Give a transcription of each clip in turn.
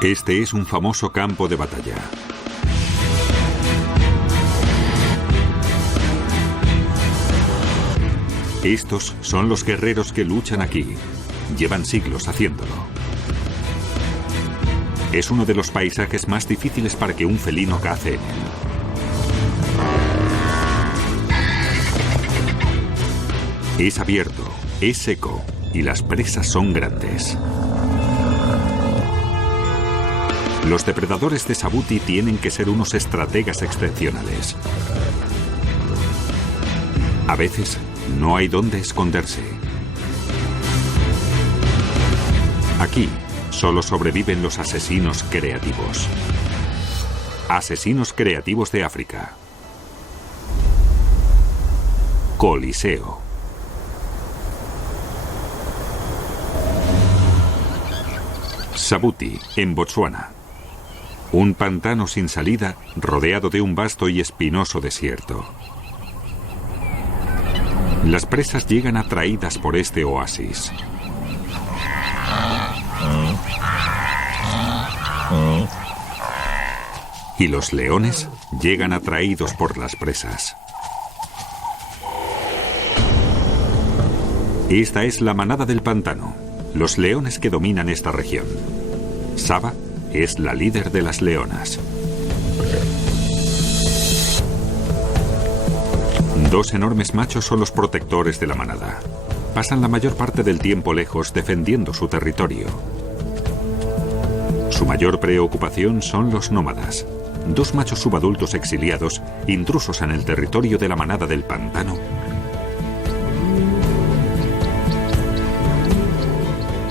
Este es un famoso campo de batalla. Estos son los guerreros que luchan aquí. Llevan siglos haciéndolo. Es uno de los paisajes más difíciles para que un felino cace en él. Es abierto, es seco y las presas son grandes. Los depredadores de Sabuti tienen que ser unos estrategas excepcionales. A veces no hay dónde esconderse. Aquí solo sobreviven los asesinos creativos. Asesinos creativos de África. Coliseo. Sabuti, en Botsuana. Un pantano sin salida rodeado de un vasto y espinoso desierto. Las presas llegan atraídas por este oasis. Y los leones llegan atraídos por las presas. Esta es la manada del pantano, los leones que dominan esta región. Saba es la líder de las leonas. Dos enormes machos son los protectores de la manada. Pasan la mayor parte del tiempo lejos defendiendo su territorio. Su mayor preocupación son los nómadas. Dos machos subadultos exiliados, intrusos en el territorio de la manada del pantano,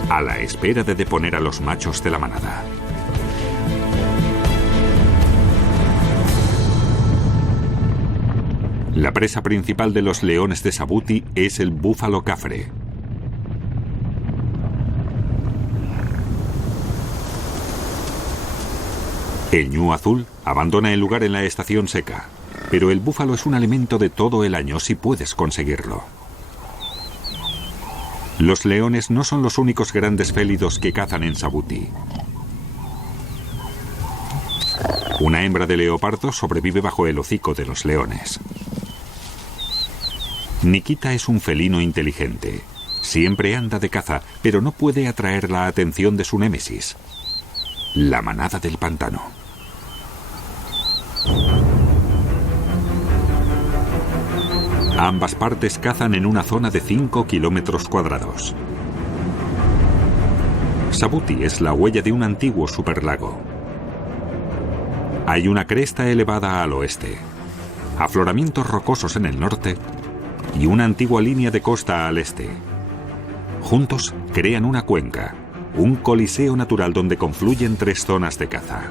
a la espera de deponer a los machos de la manada. La presa principal de los leones de Sabuti es el búfalo cafre. El ñu azul abandona el lugar en la estación seca, pero el búfalo es un alimento de todo el año si puedes conseguirlo. Los leones no son los únicos grandes félidos que cazan en Sabuti. Una hembra de leopardo sobrevive bajo el hocico de los leones. Nikita es un felino inteligente. Siempre anda de caza, pero no puede atraer la atención de su némesis, la manada del pantano. Ambas partes cazan en una zona de 5 kilómetros cuadrados. Sabuti es la huella de un antiguo superlago. Hay una cresta elevada al oeste, afloramientos rocosos en el norte y una antigua línea de costa al este. Juntos crean una cuenca, un coliseo natural donde confluyen 3 zonas de caza.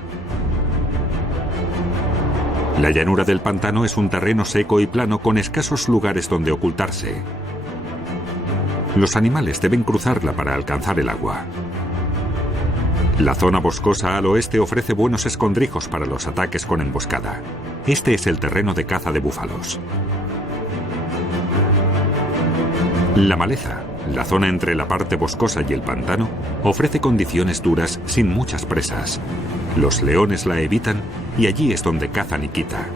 La llanura del pantano es un terreno seco y plano con escasos lugares donde ocultarse. Los animales deben cruzarla para alcanzar el agua. La zona boscosa al oeste ofrece buenos escondrijos para los ataques con emboscada. Este es el terreno de caza de búfalos. La maleza, la zona entre la parte boscosa y el pantano, ofrece condiciones duras sin muchas presas. Los leones la evitan y allí es donde caza Nikita.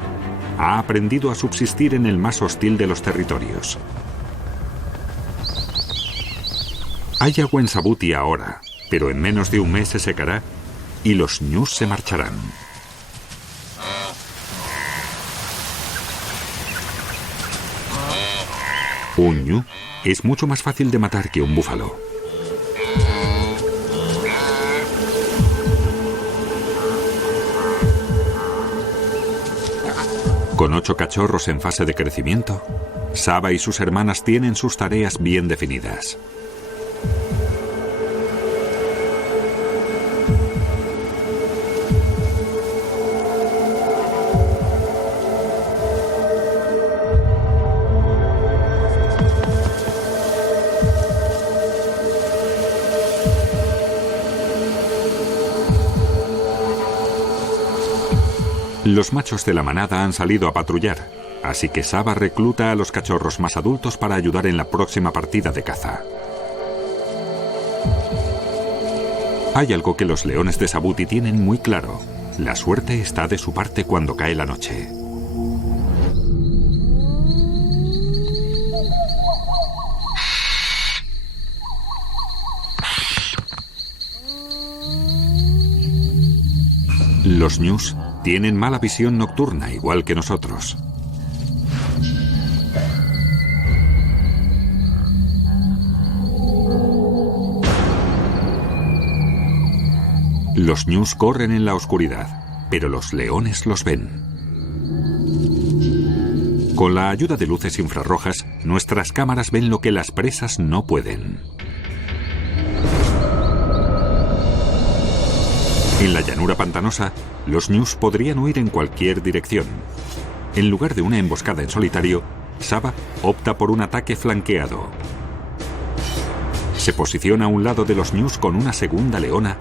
Ha aprendido a subsistir en el más hostil de los territorios. Hay agua en Sabuti ahora, pero en menos de un mes se secará y los ñus se marcharán. Un ñu es mucho más fácil de matar que un búfalo. Con 8 cachorros en fase de crecimiento, Saba y sus hermanas tienen sus tareas bien definidas. Los machos de la manada han salido a patrullar, así que Saba recluta a los cachorros más adultos para ayudar en la próxima partida de caza. Hay algo que los leones de Sabuti tienen muy claro. La suerte está de su parte cuando cae la noche. Los ñus tienen mala visión nocturna, igual que nosotros. Los ñus corren en la oscuridad, pero los leones los ven. Con la ayuda de luces infrarrojas, nuestras cámaras ven lo que las presas no pueden. En la llanura pantanosa, los ñus podrían huir en cualquier dirección. En lugar de una emboscada en solitario, Saba opta por un ataque flanqueado. Se posiciona a un lado de los ñus con una segunda leona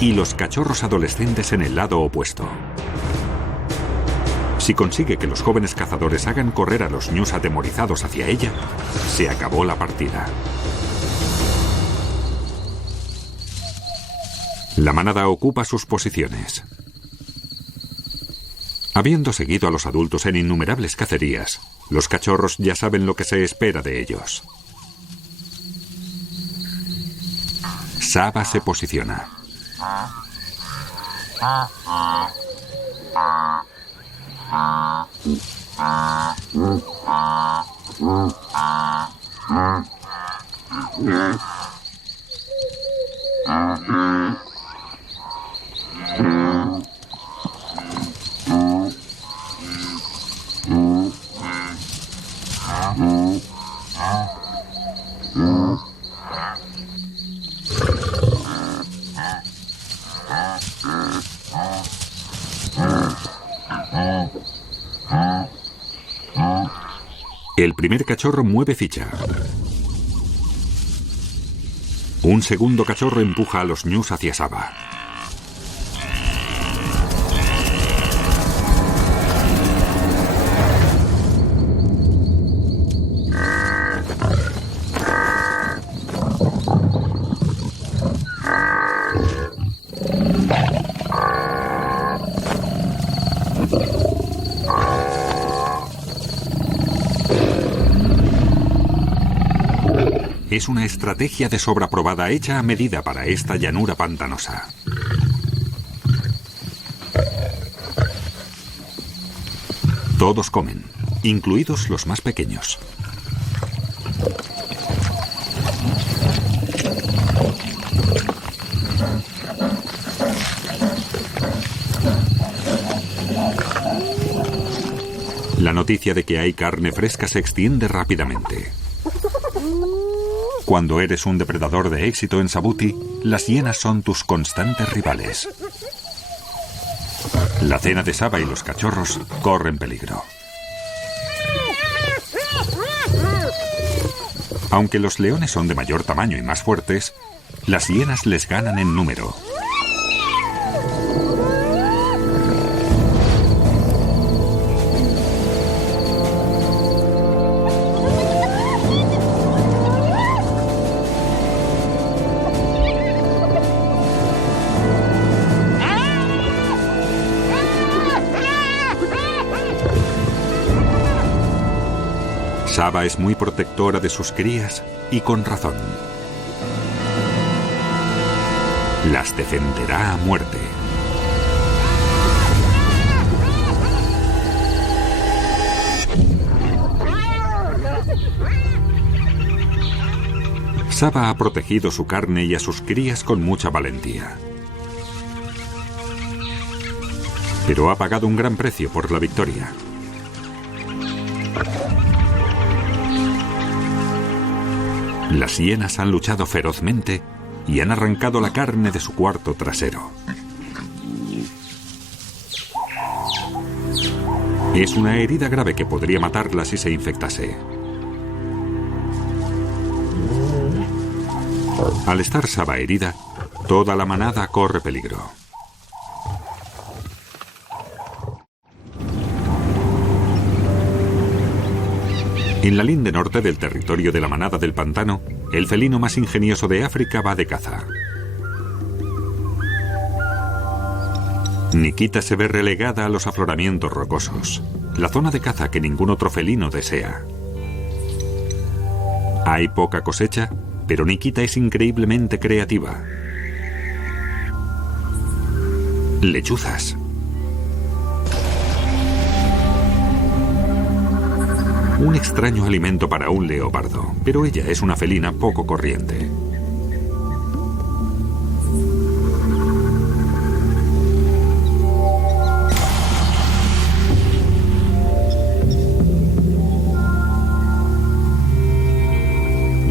y los cachorros adolescentes en el lado opuesto. Si consigue que los jóvenes cazadores hagan correr a los ñus atemorizados hacia ella, se acabó la partida. La manada ocupa sus posiciones. Habiendo seguido a los adultos en innumerables cacerías, los cachorros ya saben lo que se espera de ellos. Saba se posiciona. El primer cachorro mueve ficha. Un segundo cachorro empuja a los ñus hacia Saba. Es una estrategia de sobra probada hecha a medida para esta llanura pantanosa. Todos comen, incluidos los más pequeños. La noticia de que hay carne fresca se extiende rápidamente. Cuando eres un depredador de éxito en Sabuti, las hienas son tus constantes rivales. La cena de Saba y los cachorros corren peligro. Aunque los leones son de mayor tamaño y más fuertes, las hienas les ganan en número. Saba es muy protectora de sus crías y con razón. Las defenderá a muerte. Saba ha protegido su carne y a sus crías con mucha valentía. Pero ha pagado un gran precio por la victoria. Las hienas han luchado ferozmente y han arrancado la carne de su cuarto trasero. Es una herida grave que podría matarla si se infectase. Al estar Saba herida, toda la manada corre peligro. En la linde norte del territorio de la manada del pantano, el felino más ingenioso de África va de caza. Nikita se ve relegada a los afloramientos rocosos, la zona de caza que ningún otro felino desea. Hay poca cosecha, pero Nikita es increíblemente creativa. Lechuzas. Un extraño alimento para un leopardo, pero ella es una felina poco corriente.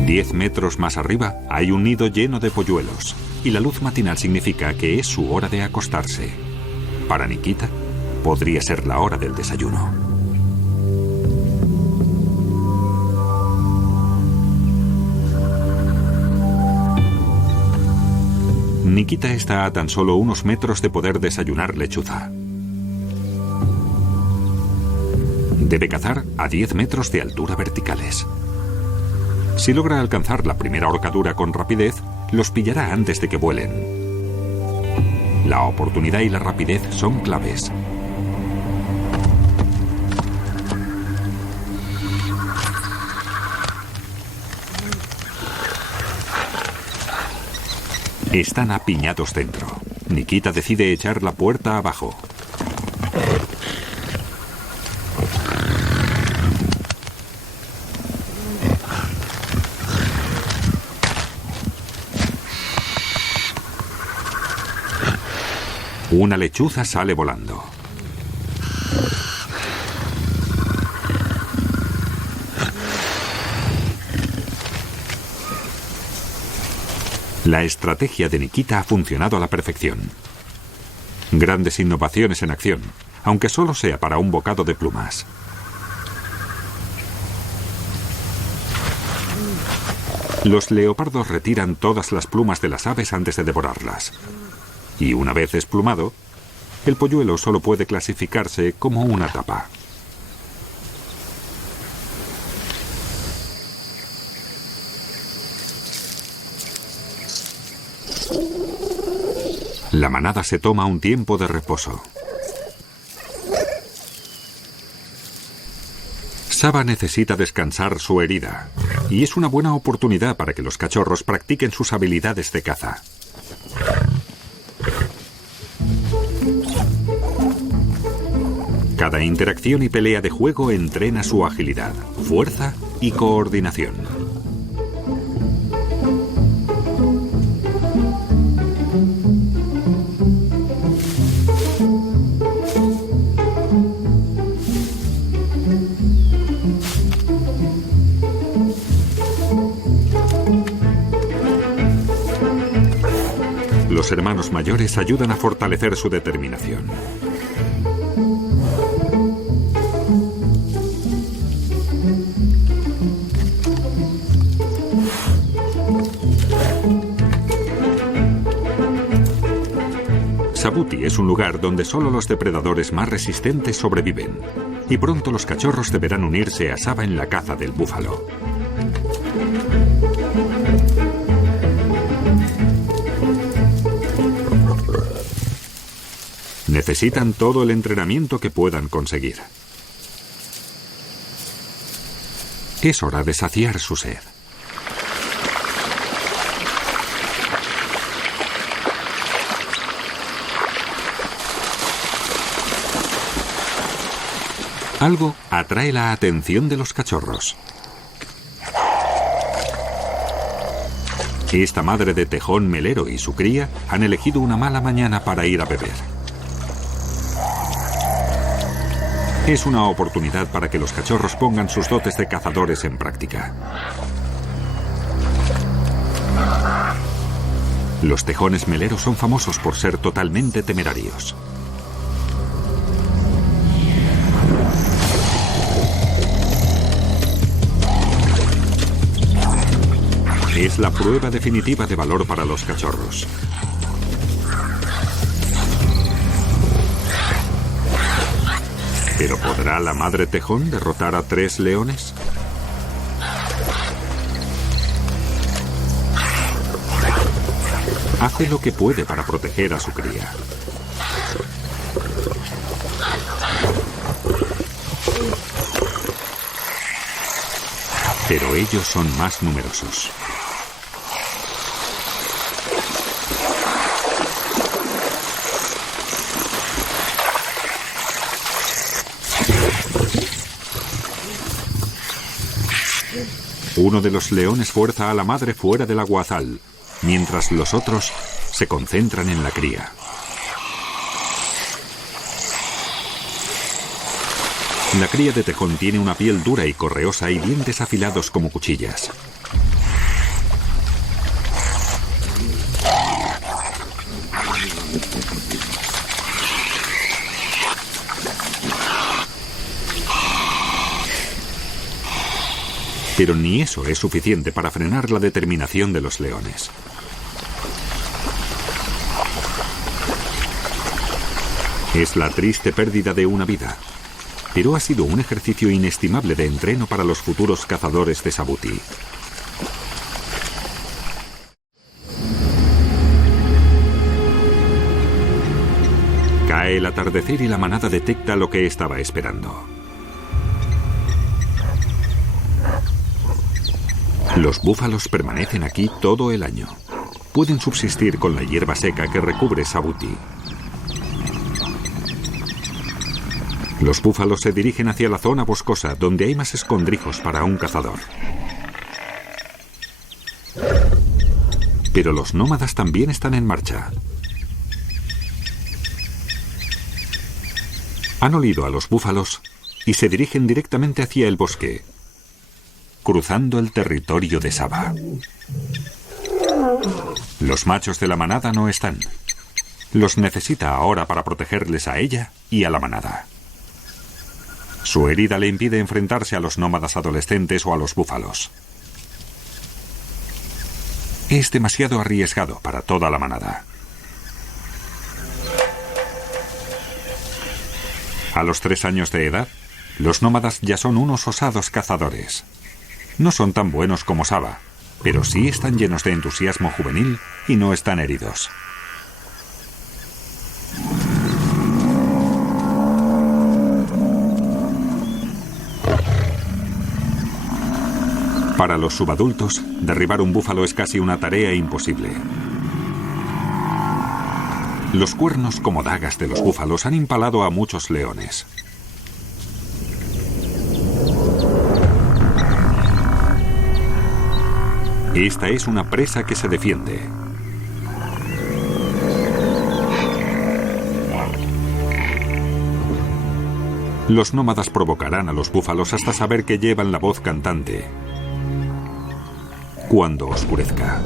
Diez metros más arriba hay un nido lleno de polluelos, y la luz matinal significa que es su hora de acostarse. Para Nikita, podría ser la hora del desayuno. Nikita está a tan solo unos metros de poder desayunar lechuza. Debe cazar a 10 metros de altura verticales. Si logra alcanzar la primera horcadura con rapidez, los pillará antes de que vuelen. La oportunidad y la rapidez son claves. Están apiñados dentro. Nikita decide echar la puerta abajo. Una lechuza sale volando. La estrategia de Nikita ha funcionado a la perfección. Grandes innovaciones en acción, aunque solo sea para un bocado de plumas. Los leopardos retiran todas las plumas de las aves antes de devorarlas. Y una vez desplumado, el polluelo solo puede clasificarse como una tapa. La manada se toma un tiempo de reposo. Saba necesita descansar su herida, y es una buena oportunidad para que los cachorros practiquen sus habilidades de caza. Cada interacción y pelea de juego entrena su agilidad, fuerza y coordinación. Los hermanos mayores ayudan a fortalecer su determinación. Sabuti es un lugar donde solo los depredadores más resistentes sobreviven, y pronto los cachorros deberán unirse a Saba en la caza del búfalo. Necesitan todo el entrenamiento que puedan conseguir. Es hora de saciar su sed. Algo atrae la atención de los cachorros. Esta madre de tejón melero y su cría han elegido una mala mañana para ir a beber. Es una oportunidad para que los cachorros pongan sus dotes de cazadores en práctica. Los tejones meleros son famosos por ser totalmente temerarios. Es la prueba definitiva de valor para los cachorros. ¿Pero podrá la madre tejón derrotar a 3 leones? Hace lo que puede para proteger a su cría. Pero ellos son más numerosos. Uno de los leones fuerza a la madre fuera del aguazal, mientras los otros se concentran en la cría. La cría de tejón tiene una piel dura y correosa y dientes afilados como cuchillas. Pero ni eso es suficiente para frenar la determinación de los leones. Es la triste pérdida de una vida, pero ha sido un ejercicio inestimable de entreno para los futuros cazadores de Sabuti. Cae el atardecer y la manada detecta lo que estaba esperando. Los búfalos permanecen aquí todo el año. Pueden subsistir con la hierba seca que recubre Sabuti. Los búfalos se dirigen hacia la zona boscosa, donde hay más escondrijos para un cazador. Pero los nómadas también están en marcha. Han olido a los búfalos y se dirigen directamente hacia el bosque, cruzando el territorio de Saba. Los machos de la manada no están. Los necesita ahora para protegerles a ella y a la manada. Su herida le impide enfrentarse a los nómadas adolescentes o a los búfalos. Es demasiado arriesgado para toda la manada. A los 3 años de edad, los nómadas ya son unos osados cazadores. No son tan buenos como Saba, pero sí están llenos de entusiasmo juvenil y no están heridos. Para los subadultos, derribar un búfalo es casi una tarea imposible. Los cuernos como dagas de los búfalos han impalado a muchos leones. Esta es una presa que se defiende. Los nómadas provocarán a los búfalos hasta saber que llevan la voz cantante cuando oscurezca.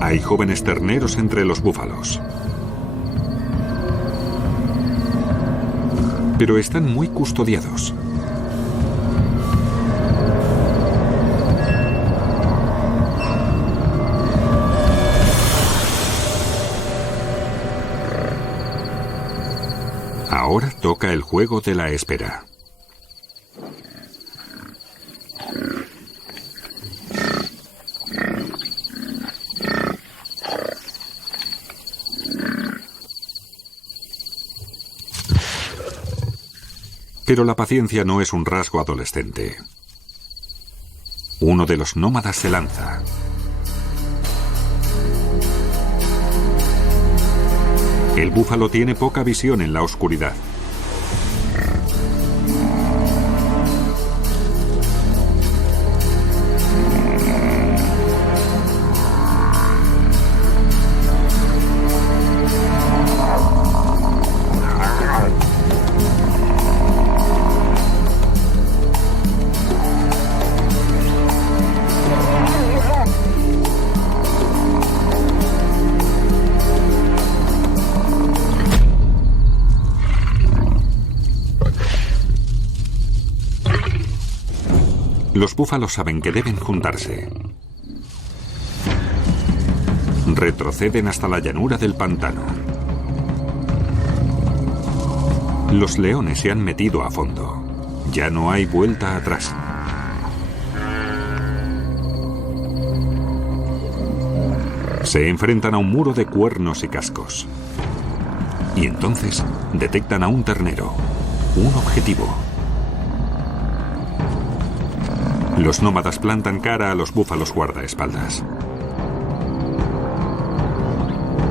Hay jóvenes terneros entre los búfalos. Pero están muy custodiados. Ahora toca el juego de la espera. Pero la paciencia no es un rasgo adolescente. Uno de los nómadas se lanza. El búfalo tiene poca visión en la oscuridad. Los búfalos saben que deben juntarse. Retroceden hasta la llanura del pantano. Los leones se han metido a fondo. Ya no hay vuelta atrás. Se enfrentan a un muro de cuernos y cascos. Y entonces detectan a un ternero, un objetivo. Los nómadas plantan cara a los búfalos guardaespaldas.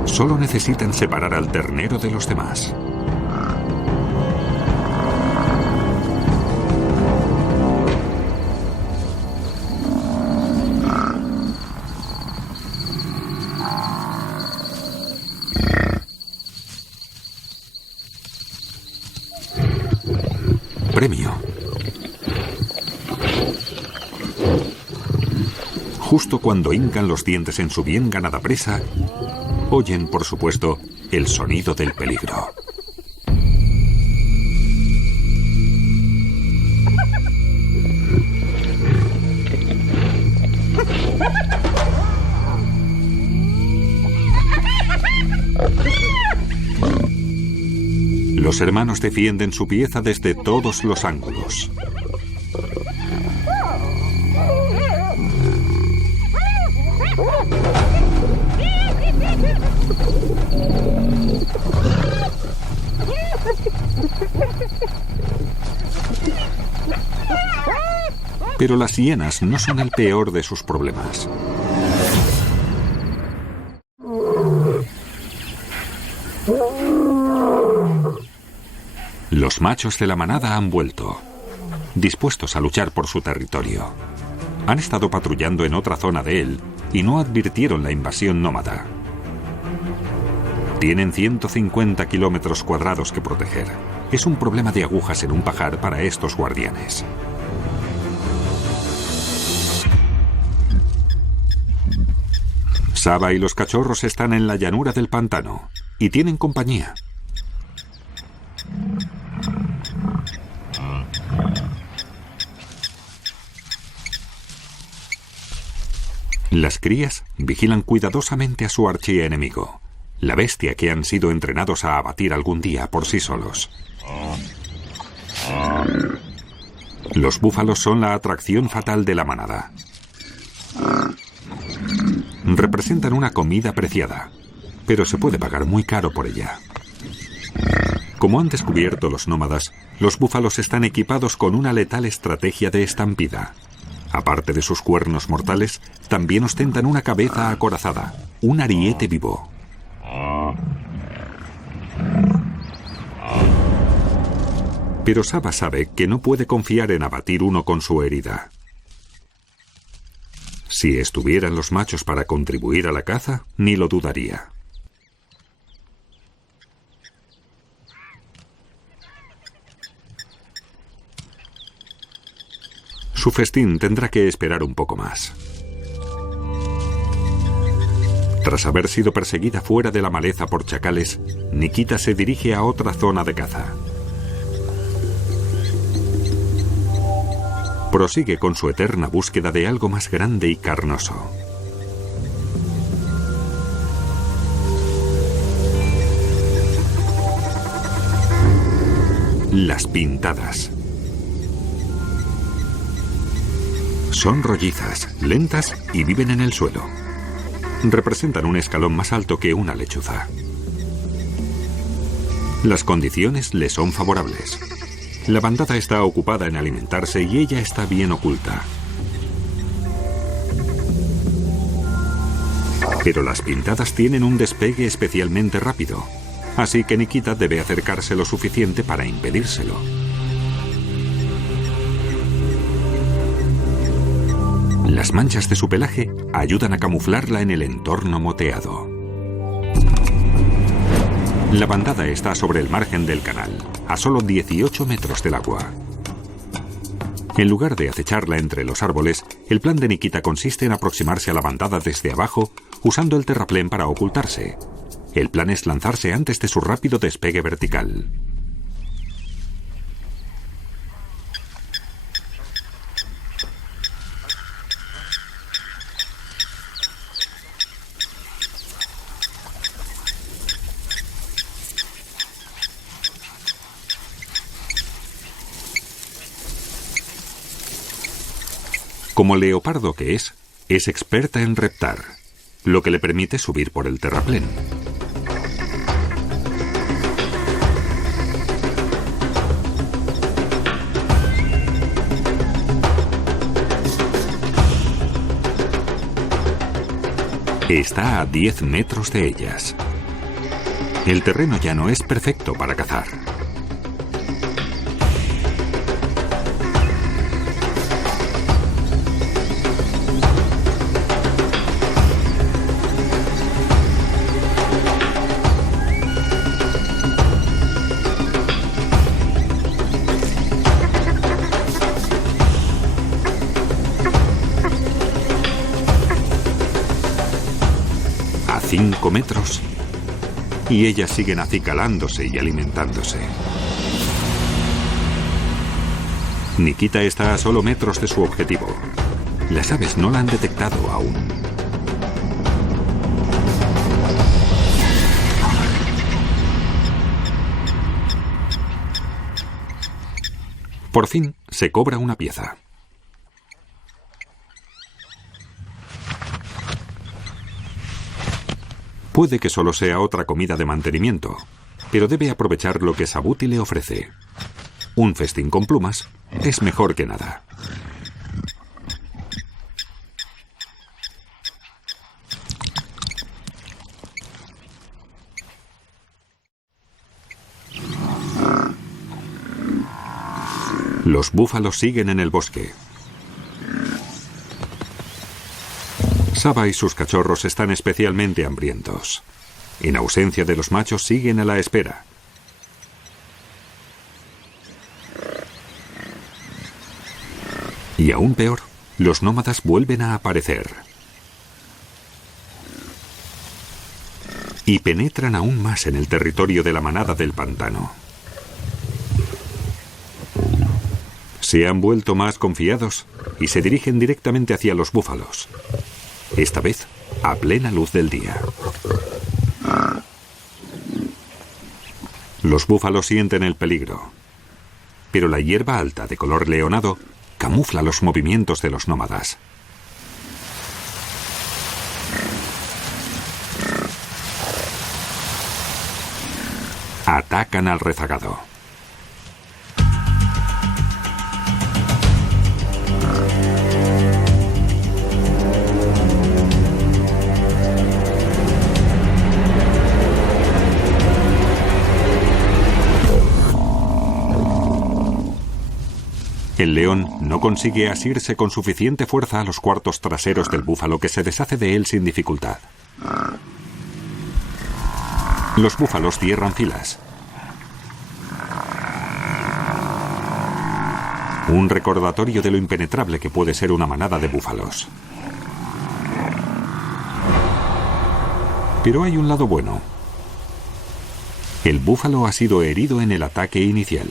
Solo necesitan separar al ternero de los demás. Premio. Justo cuando hincan los dientes en su bien ganada presa, oyen, por supuesto, el sonido del peligro. Los hermanos defienden su pieza desde todos los ángulos. Pero las hienas no son el peor de sus problemas. Los machos de la manada han vuelto, dispuestos a luchar por su territorio. Han estado patrullando en otra zona de él y no advirtieron la invasión nómada. Tienen 150 kilómetros cuadrados que proteger. Es un problema de agujas en un pajar para estos guardianes. Saba y los cachorros están en la llanura del pantano y tienen compañía. Las crías vigilan cuidadosamente a su archienemigo, la bestia que han sido entrenados a abatir algún día por sí solos. Los búfalos son la atracción fatal de la manada. Representan una comida preciada, pero se puede pagar muy caro por ella. Como han descubierto los nómadas, los búfalos están equipados con una letal estrategia de estampida. Aparte de sus cuernos mortales, también ostentan una cabeza acorazada, un ariete vivo. Pero Saba sabe que no puede confiar en abatir uno con su herida. Si estuvieran los machos para contribuir a la caza, ni lo dudaría. Su festín tendrá que esperar un poco más. Tras haber sido perseguida fuera de la maleza por chacales, Nikita se dirige a otra zona de caza. Prosigue con su eterna búsqueda de algo más grande y carnoso. Las pintadas. Son rollizas, lentas y viven en el suelo. Representan un escalón más alto que una lechuza. Las condiciones le son favorables. La bandada está ocupada en alimentarse y ella está bien oculta. Pero las pintadas tienen un despegue especialmente rápido, así que Nikita debe acercarse lo suficiente para impedírselo. Las manchas de su pelaje ayudan a camuflarla en el entorno moteado. La bandada está sobre el margen del canal, a solo 18 metros del agua. En lugar de acecharla entre los árboles, el plan de Nikita consiste en aproximarse a la bandada desde abajo, usando el terraplén para ocultarse. El plan es lanzarse antes de su rápido despegue vertical. Como leopardo que es experta en reptar, lo que le permite subir por el terraplén. Está a 10 metros de ellas. El terreno ya no es perfecto para cazar. A 5 metros. Y ellas siguen acicalándose y alimentándose. Nikita está a solo metros de su objetivo. Las aves no la han detectado aún. Por fin se cobra una pieza. Puede que solo sea otra comida de mantenimiento, pero debe aprovechar lo que Sabuti le ofrece. Un festín con plumas es mejor que nada. Los búfalos siguen en el bosque. Saba y sus cachorros están especialmente hambrientos. En ausencia de los machos siguen a la espera. Y aún peor, los nómadas vuelven a aparecer. Y penetran aún más en el territorio de la manada del pantano. Se han vuelto más confiados y se dirigen directamente hacia los búfalos. Esta vez, a plena luz del día. Los búfalos sienten el peligro, pero la hierba alta de color leonado camufla los movimientos de los nómadas. Atacan al rezagado. El león no consigue asirse con suficiente fuerza a los cuartos traseros del búfalo, que se deshace de él sin dificultad. Los búfalos cierran filas. Un recordatorio de lo impenetrable que puede ser una manada de búfalos. Pero hay un lado bueno. El búfalo ha sido herido en el ataque inicial.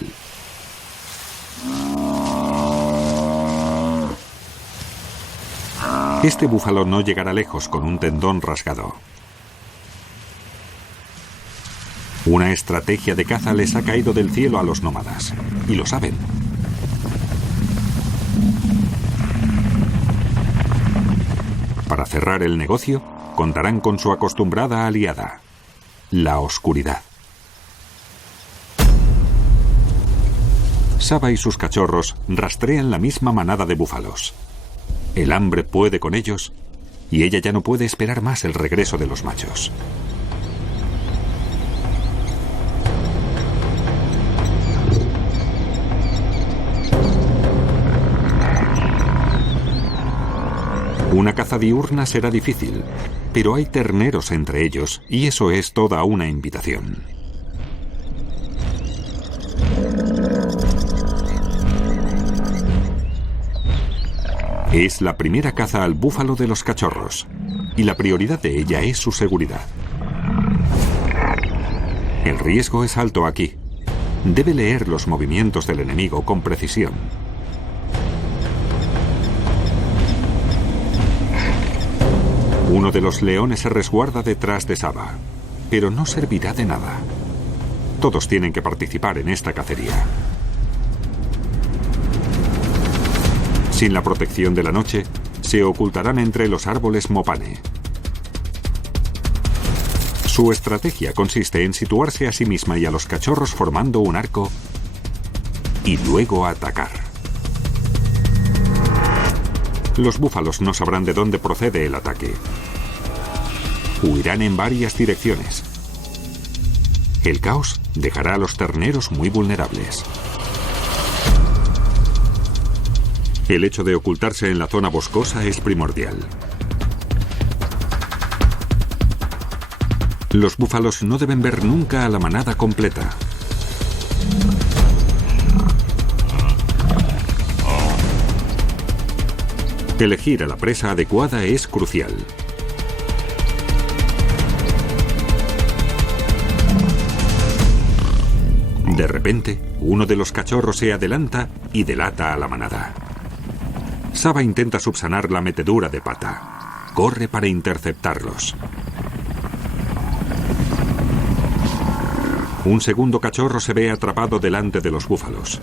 Este búfalo no llegará lejos con un tendón rasgado. Una estrategia de caza les ha caído del cielo a los nómadas, y lo saben. Para cerrar el negocio, contarán con su acostumbrada aliada, la oscuridad. Saba y sus cachorros rastrean la misma manada de búfalos. El hambre puede con ellos, y ella ya no puede esperar más el regreso de los machos. Una caza diurna será difícil, pero hay terneros entre ellos, y eso es toda una invitación. Es la primera caza al búfalo de los cachorros, y la prioridad de ella es su seguridad. El riesgo es alto aquí. Debe leer los movimientos del enemigo con precisión. Uno de los leones se resguarda detrás de Saba, pero no servirá de nada. Todos tienen que participar en esta cacería. Sin la protección de la noche, se ocultarán entre los árboles mopane. Su estrategia consiste en situarse a sí misma y a los cachorros formando un arco y luego atacar. Los búfalos no sabrán de dónde procede el ataque. Huirán en varias direcciones. El caos dejará a los terneros muy vulnerables. El hecho de ocultarse en la zona boscosa es primordial. Los búfalos no deben ver nunca a la manada completa. Elegir a la presa adecuada es crucial. De repente, uno de los cachorros se adelanta y delata a la manada. Saba intenta subsanar la metedura de pata. Corre para interceptarlos. Un segundo cachorro se ve atrapado delante de los búfalos.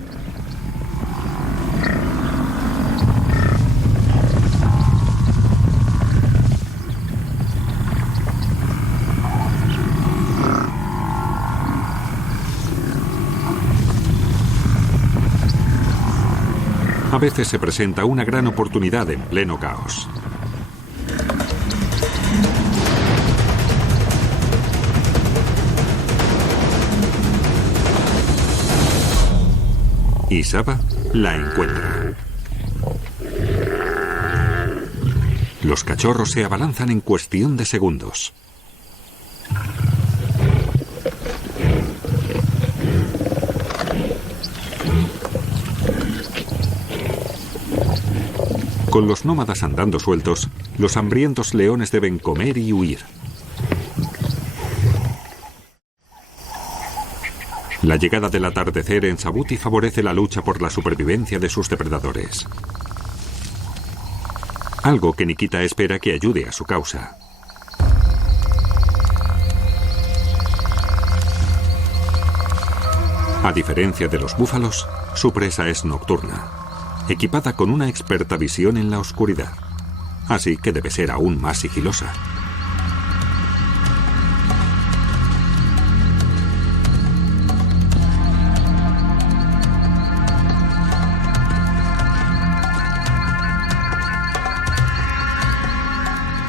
A veces se presenta una gran oportunidad en pleno caos. Y Saba la encuentra. Los cachorros se abalanzan en cuestión de segundos. Con los nómadas andando sueltos, los hambrientos leones deben comer y huir. La llegada del atardecer en Sabuti favorece la lucha por la supervivencia de sus depredadores. Algo que Nikita espera que ayude a su causa. A diferencia de los búfalos, su presa es nocturna, equipada con una experta visión en la oscuridad, así que debe ser aún más sigilosa.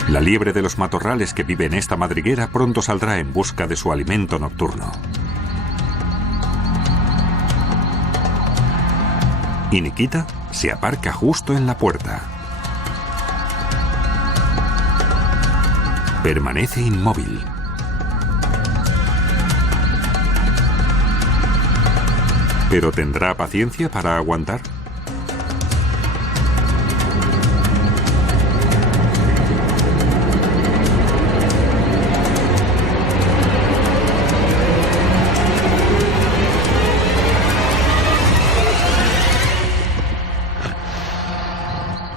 La liebre de los matorrales que vive en esta madriguera pronto saldrá en busca de su alimento nocturno. Y Nikita se aparca justo en la puerta. Permanece inmóvil. ¿Pero tendrá paciencia para aguantar?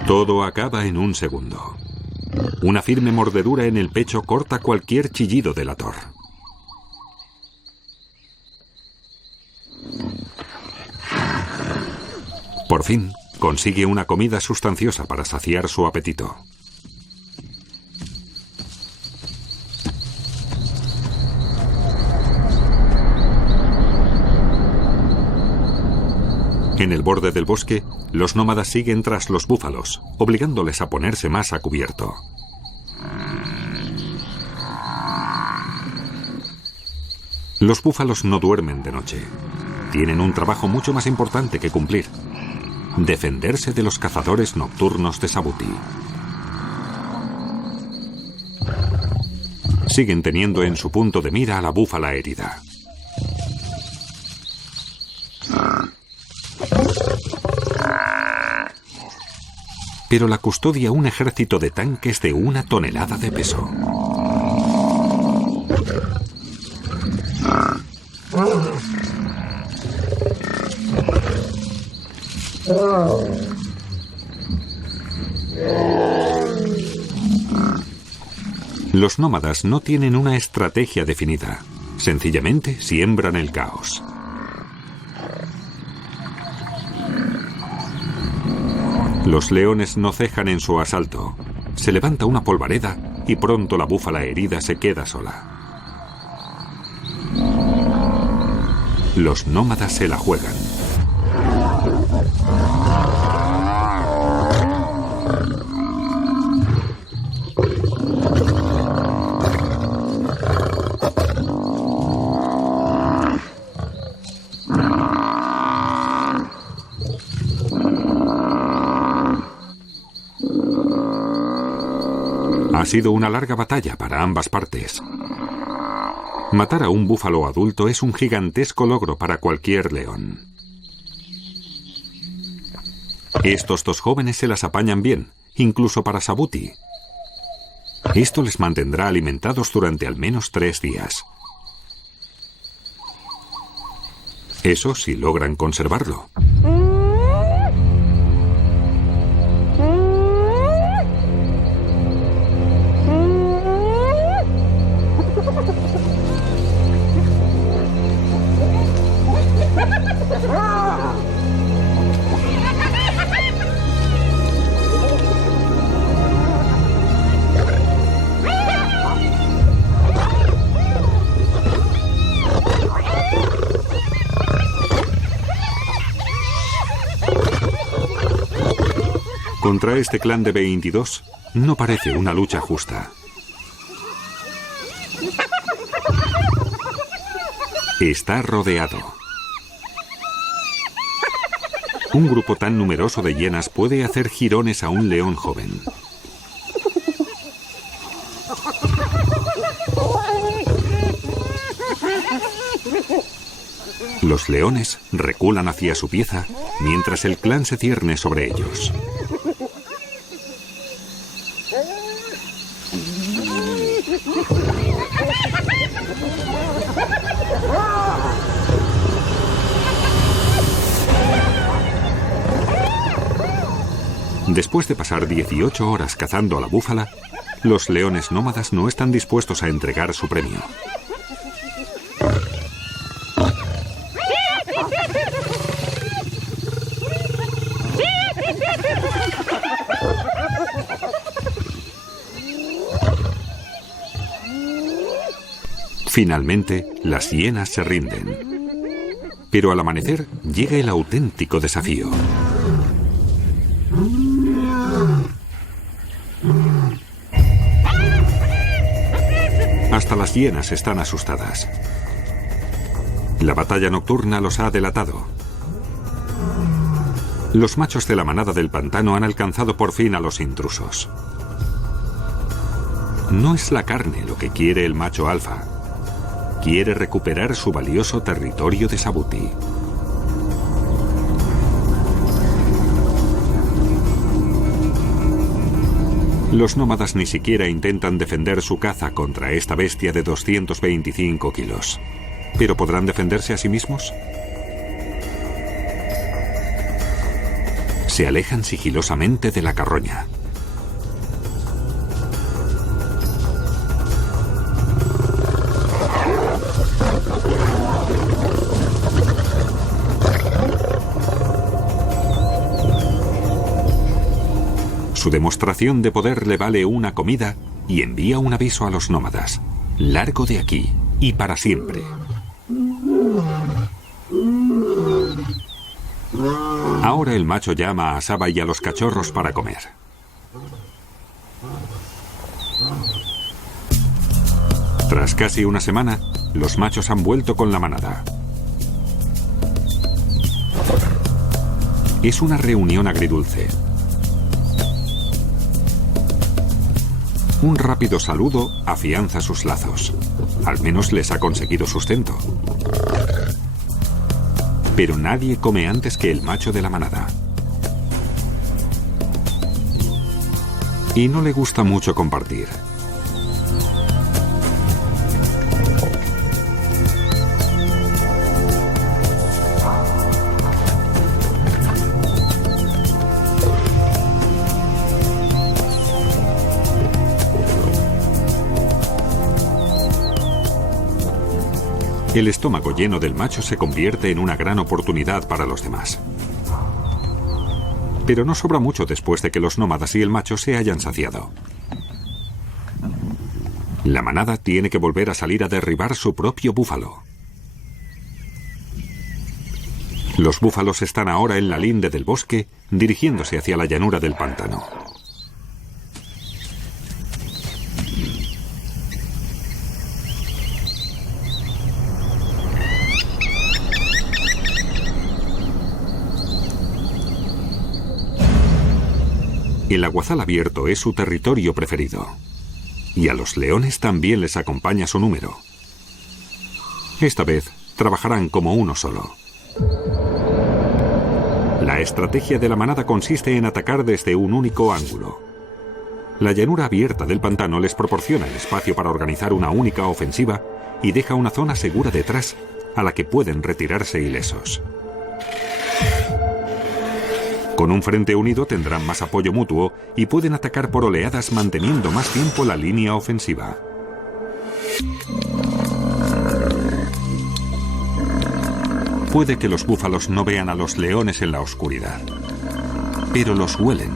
Todo acaba en un segundo. Una firme mordedura en el pecho corta cualquier chillido delator. Por fin, consigue una comida sustanciosa para saciar su apetito. En el borde del bosque, los nómadas siguen tras los búfalos, obligándoles a ponerse más a cubierto. Los búfalos no duermen de noche. Tienen un trabajo mucho más importante que cumplir: defenderse de los cazadores nocturnos de Sabuti. Siguen teniendo en su punto de mira a la búfala herida. Pero la custodia un ejército de tanques de 1 tonelada de peso. Los nómadas no tienen una estrategia definida. Sencillamente siembran el caos. Los leones no cejan en su asalto. Se levanta una polvareda y pronto la búfala herida se queda sola. Los nómadas se la juegan. Ha sido una larga batalla para ambas partes. Matar a un búfalo adulto es un gigantesco logro para cualquier león. Estos dos jóvenes se las apañan bien, incluso para Sabuti. Esto les mantendrá alimentados durante al menos 3 días. Eso si logran conservarlo. Contra este clan de 22 no parece una lucha justa. Está rodeado. Un grupo tan numeroso de hienas puede hacer jirones a un león joven. Los leones reculan hacia su pieza mientras el clan se cierne sobre ellos. Después de pasar 18 horas cazando a la búfala, los leones nómadas no están dispuestos a entregar su premio. Finalmente, las hienas se rinden. Pero al amanecer llega el auténtico desafío. Hasta las hienas están asustadas. La batalla nocturna los ha delatado. Los machos de la manada del pantano han alcanzado por fin a los intrusos. No es la carne lo que quiere el macho alfa. Quiere recuperar su valioso territorio de Sabuti. Los nómadas ni siquiera intentan defender su caza contra esta bestia de 225 kilos. ¿Pero podrán defenderse a sí mismos? Se alejan sigilosamente de la carroña. Su demostración de poder le vale una comida y envía un aviso a los nómadas. Largo de aquí y para siempre. Ahora el macho llama a Saba y a los cachorros para comer. Tras casi una semana, los machos han vuelto con la manada. Es una reunión agridulce. Un rápido saludo afianza sus lazos. Al menos les ha conseguido sustento. Pero nadie come antes que el macho de la manada. Y no le gusta mucho compartir. El estómago lleno del macho se convierte en una gran oportunidad para los demás. Pero no sobra mucho después de que los nómadas y el macho se hayan saciado. La manada tiene que volver a salir a derribar su propio búfalo. Los búfalos están ahora en la linde del bosque, dirigiéndose hacia la llanura del pantano. El aguazal abierto es su territorio preferido. Y a los leones también les acompaña su número. Esta vez trabajarán como uno solo. La estrategia de la manada consiste en atacar desde un único ángulo. La llanura abierta del pantano les proporciona el espacio para organizar una única ofensiva y deja una zona segura detrás a la que pueden retirarse ilesos. Con un frente unido tendrán más apoyo mutuo y pueden atacar por oleadas manteniendo más tiempo la línea ofensiva. Puede que los búfalos no vean a los leones en la oscuridad, pero los huelen.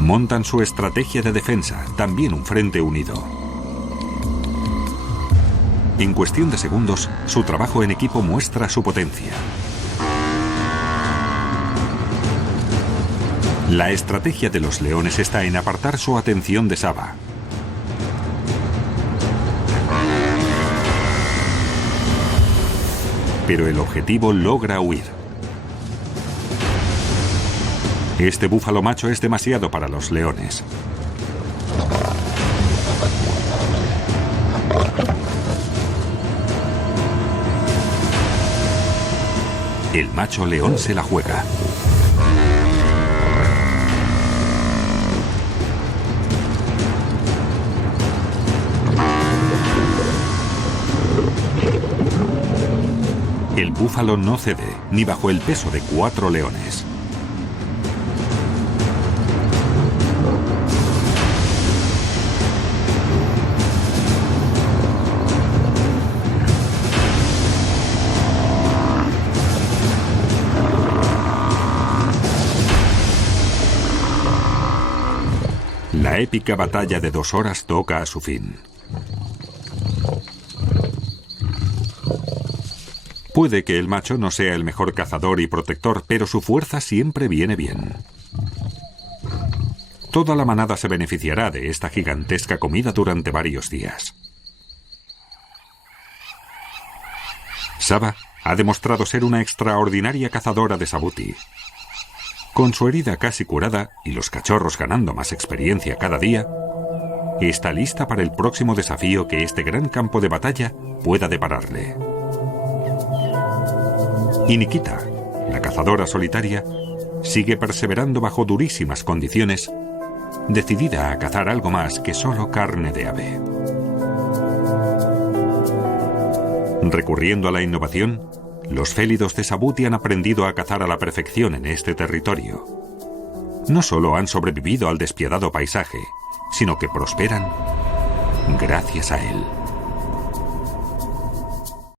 Montan su estrategia de defensa, también un frente unido. En cuestión de segundos, su trabajo en equipo muestra su potencia. La estrategia de los leones está en apartar su atención de Saba. Pero el objetivo logra huir. Este búfalo macho es demasiado para los leones. El macho león se la juega. El búfalo no cede, ni bajo el peso de 4 leones. La épica batalla de 2 horas toca a su fin. Puede que el macho no sea el mejor cazador y protector, pero su fuerza siempre viene bien. Toda la manada se beneficiará de esta gigantesca comida durante varios días. Saba ha demostrado ser una extraordinaria cazadora de sabuti. Con su herida casi curada y los cachorros ganando más experiencia cada día, está lista para el próximo desafío que este gran campo de batalla pueda depararle. Y Nikita, la cazadora solitaria, sigue perseverando bajo durísimas condiciones, decidida a cazar algo más que solo carne de ave. Recurriendo a la innovación, los félidos de Sabuti han aprendido a cazar a la perfección en este territorio. No solo han sobrevivido al despiadado paisaje, sino que prosperan gracias a él.